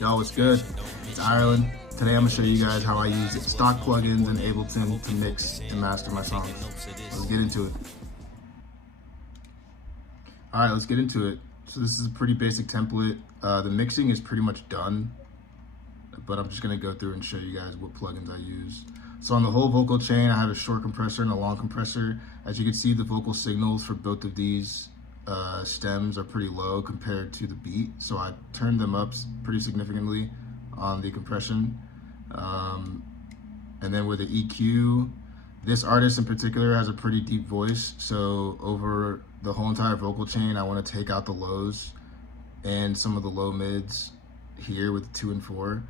Yo, what's good? It's Ireland. Today I'm gonna show you guys how I use stock plugins in Ableton to mix and master my songs. Let's get into it. All right, let's get into it. So this is a pretty basic template. The mixing is pretty much done, but I'm just gonna go through and show you guys what plugins I use. So on the whole vocal chain, I have a short compressor and a long compressor. As you can see, the vocal signals for both of these stems are pretty low compared to the beat, so I turned them up pretty significantly on the compression. And then with the EQ, this artist in particular has a pretty deep voice, so over the whole entire vocal chain, I want to take out the lows and some of the low mids here with the 2 and 4,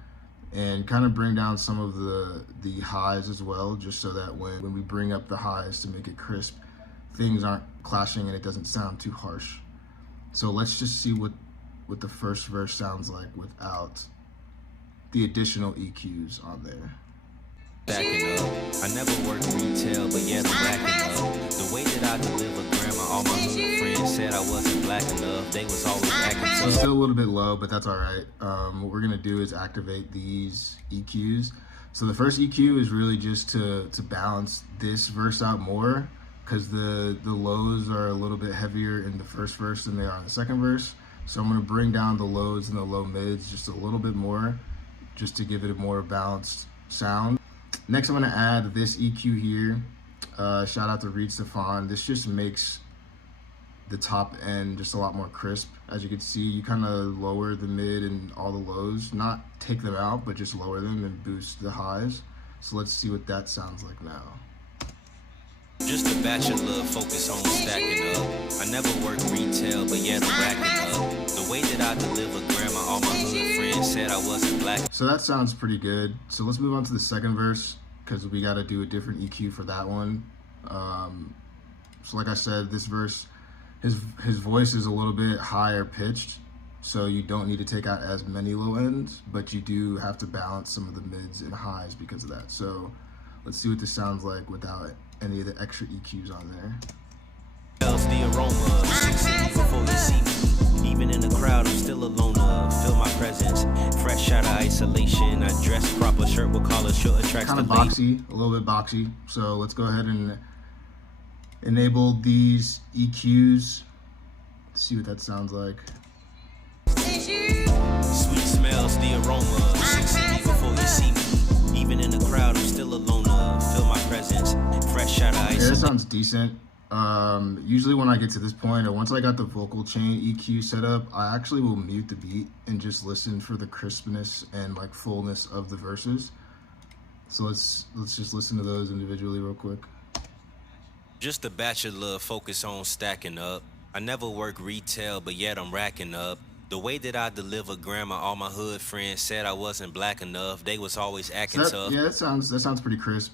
and kind of bring down some of the highs as well, just so that when we bring up the highs to make it crisp, things aren't clashing and it doesn't sound too harsh. So let's just see what the first verse sounds like without the additional EQs on there. Backing up. I never worked retail, but yeah, I'm backing up. The way that I deliver grandma, all my hood friends said I wasn't black enough. They was always acting tough. So still a little bit low, but that's all right. What we're gonna do is activate these EQs. So the first EQ is really just to balance this verse out more, because the lows are a little bit heavier in the first verse than they are in the second verse. So I'm gonna bring down the lows and the low mids just a little bit more, just to give it a more balanced sound. Next, I'm gonna add this EQ here. Shout out to Reed Stefan. This just makes the top end just a lot more crisp. As you can see, you kind of lower the mid and all the lows, not take them out, but just lower them and boost the highs. So let's see what that sounds like now. Just a bachelor, focus on stacking up. I never worked retail, but yeah, I'm backing up. The way that I deliver grandma, all my hood friends said I wasn't black. So that sounds pretty good. So let's move on to the second verse, because we got to do a different EQ for that one. So like I said, this verse, his voice is a little bit higher pitched, so you don't need to take out as many low ends, but you do have to balance some of the mids and highs because of that. So let's see what this sounds like without any of the extra EQs on there. The aroma, 6 before you see me. Even in the crowd, I'm still alone. Feel my presence, fresh out of isolation. I dress proper, shirt with collar, shirt attracts kind of boxy, a little bit boxy. So let's go ahead and enable these EQs. Let's see what that sounds like. Sweet smells, the aroma, 6 before you see me. Even in the crowd, I'm still alone. Feel my presence, fresh out of isolation. Yeah, that sounds decent. Usually when I get to this point, or once I got the vocal chain EQ set up, I actually will mute the beat and just listen for the crispness and like fullness of the verses. So let's just listen to those individually real quick. Just a bachelor, focus on stacking up. I never worked retail, but yet I'm racking up. The way that I deliver grandma, all my hood friends said I wasn't black enough. They was always acting tough. Yeah, that sounds pretty crisp.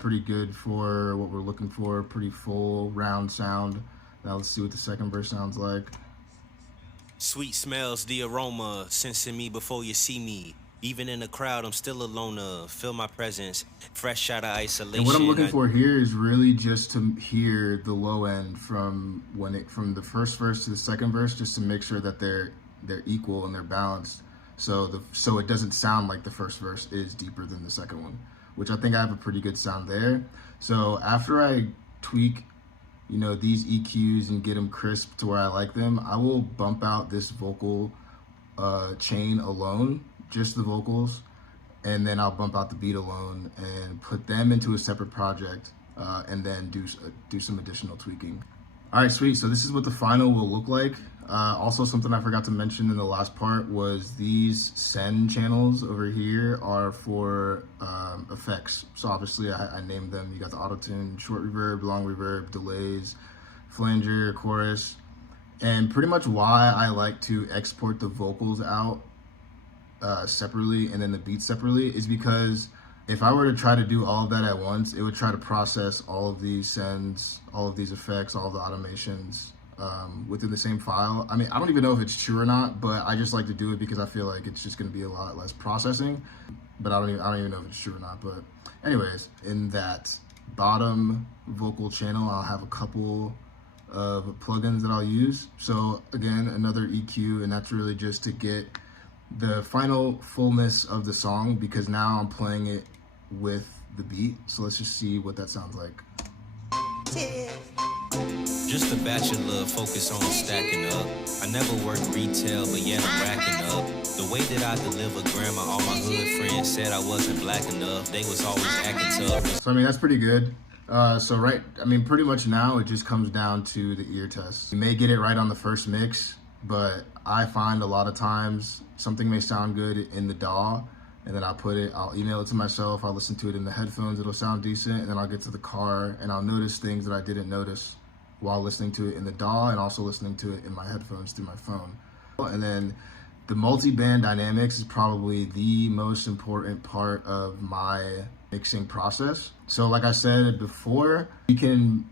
Pretty good for what we're looking for. Pretty full, round sound. Now let's see what the second verse sounds like. Sweet smells, the aroma, sensing me before you see me. Even in the crowd, I'm still alone. Feel my presence, fresh out of isolation. And what I'm looking for here is really just to hear the low end from the first verse to the second verse, just to make sure that they're equal and they're balanced. So it doesn't sound like the first verse is deeper than the second one, which I think I have a pretty good sound there. So after I tweak, these EQs and get them crisp to where I like them, I will bump out this vocal chain alone, just the vocals, and then I'll bump out the beat alone and put them into a separate project, and then do some additional tweaking. All right, sweet. So this is what the final will look like. Also, something I forgot to mention in the last part was these send channels over here are for effects. So obviously I named them. You got the auto-tune, short reverb, long reverb, delays, flanger, chorus. And pretty much why I like to export the vocals out separately and then the beats separately is because if I were to try to do all of that at once, it would try to process all of these sends, all of these effects, all of the automations within the same file. I mean, I don't even know if it's true or not, but I just like to do it because I feel like it's just going to be a lot less processing. But I don't even know if it's true or not. But anyways, in that bottom vocal channel, I'll have a couple of plugins that I'll use. So again, another EQ, and that's really just to get the final fullness of the song, because now I'm playing it with the beat. So let's just see what that sounds like. Just a bachelor, focus on stacking up. I never worked retail, but yet I'm racking up. The way that I deliver grammar, all my hood friends said I wasn't black enough. They was always acting tough. So I mean, that's pretty good. Pretty much now it just comes down to the ear test. You may get it right on the first mix, but I find a lot of times something may sound good in the DAW, and then I'll email it to myself, I'll listen to it in the headphones, it'll sound decent, and then I'll get to the car and I'll notice things that I didn't notice while listening to it in the DAW and also listening to it in my headphones through my phone. And then the multi-band dynamics is probably the most important part of my mixing process. So like I said before, you can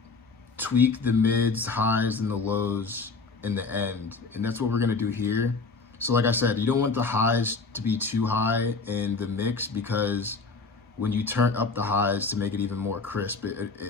tweak the mids, highs, and the lows in the end, and that's what we're gonna do here. So like I said, you don't want the highs to be too high in the mix, because when you turn up the highs to make it even more crisp,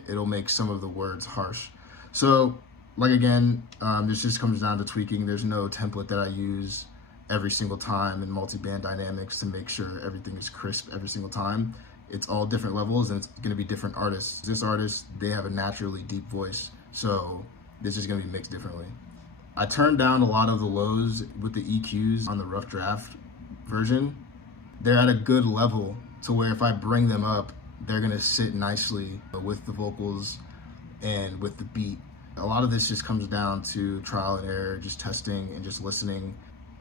it'll make some of the words harsh. So like again, this just comes down to tweaking. There's no template that I use every single time in multi-band dynamics to make sure everything is crisp every single time. It's all different levels, and it's gonna be different artists. This artist, they have a naturally deep voice, so this is gonna be mixed differently. I turned down a lot of the lows with the EQs on the rough draft version. They're at a good level to where if I bring them up, they're gonna sit nicely with the vocals and with the beat. A lot of this just comes down to trial and error, just testing and just listening.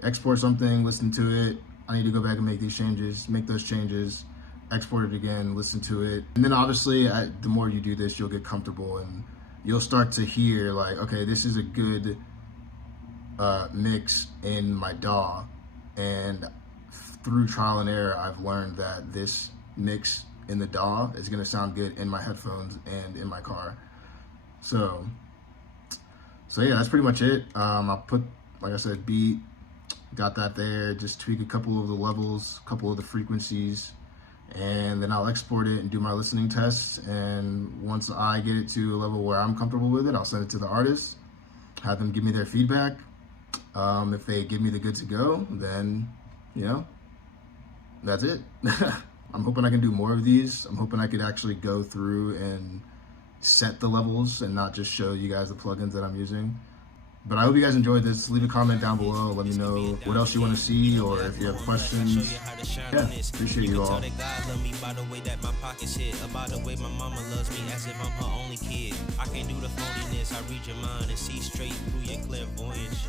Export something, listen to it. I need to go back and make these changes, make those changes, export it again, listen to it. And then obviously, the more you do this, you'll get comfortable and you'll start to hear like, okay, this is a good mix in my DAW. And through trial and error, I've learned that this mix in the DAW is gonna sound good in my headphones and in my car. So yeah, that's pretty much it. I'll put, like I said, beat, got that there, just tweak a couple of the levels, a couple of the frequencies, and then I'll export it and do my listening tests. And once I get it to a level where I'm comfortable with it, I'll send it to the artist, have them give me their feedback. If they give me the good to go, then, you know, that's it. I'm hoping I can do more of these. I'm hoping I could actually go through and set the levels and not just show you guys the plugins that I'm using. But I hope you guys enjoyed this. Leave a comment down below. Let me know what else you want to see, or if you have questions. Yeah, appreciate you all. By the way that my pockets hit, about the way my mama loves me as if I'm her only kid. I can't do the phoniness. I read your mind and see straight through your clairvoyance.